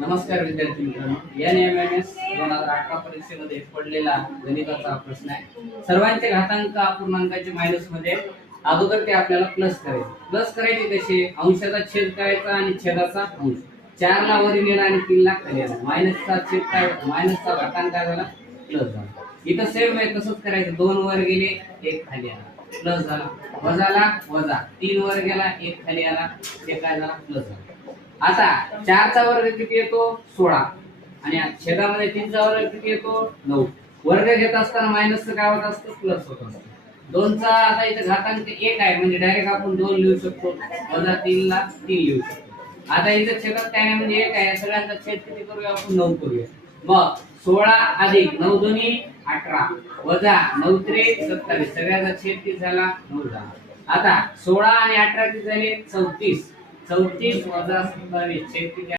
नमस्कार विद्यार्थी मित्रांनो, NMMS 2018 परीक्षेमध्ये पडलेला गणिताचा प्रश्न आहे। सर्वांचे घातांक अपूर्णांकाचे मायनस मध्ये अगोदर ते आपल्याला प्लस करायचे कसे, अंशाचा छेद करायचा आणि छेदाचा अंश। 4 ला वर नेला आणि 3 ला खाली आला, मायनसचा छेद काय, मायनसचा घातांक काय झाला, प्लस झाला। इथं सेम आहे, तसंच करायचं, 2 वर गेले 1 खाली आला, प्लस झाला, वजाला वजा, 3 वर गेला 1 खाली आला, ते काय झाला, प्लस झाला। आता 4 चा वर्ग किती येतो, 16, आणि छेदामध्ये 3 चा वर्ग किती येतो, 9। वर्ग घेत असताना मायनसचं काय होत असतं, प्लस होत असतं। 2 चा आता इथे घातांक 1 आहे, म्हणजे डायरेक्ट आपण 2 लिहू शकतो, वजा 3 ला 3 लिहू शकतो। आता इथे छेदात काय नाही, म्हणजे 1 आहे, सगळ्यांचा छेद किती करूया आपण, 9 करूया। मग 16 अधिक 9 दोन्ही 18 वजा 9 त्रिक 27, सगळ्याचा छेद किती झाला, 9 झाला। आता 16 आणि 18 किती झाले, 34, 34 वजा 27 छेद किती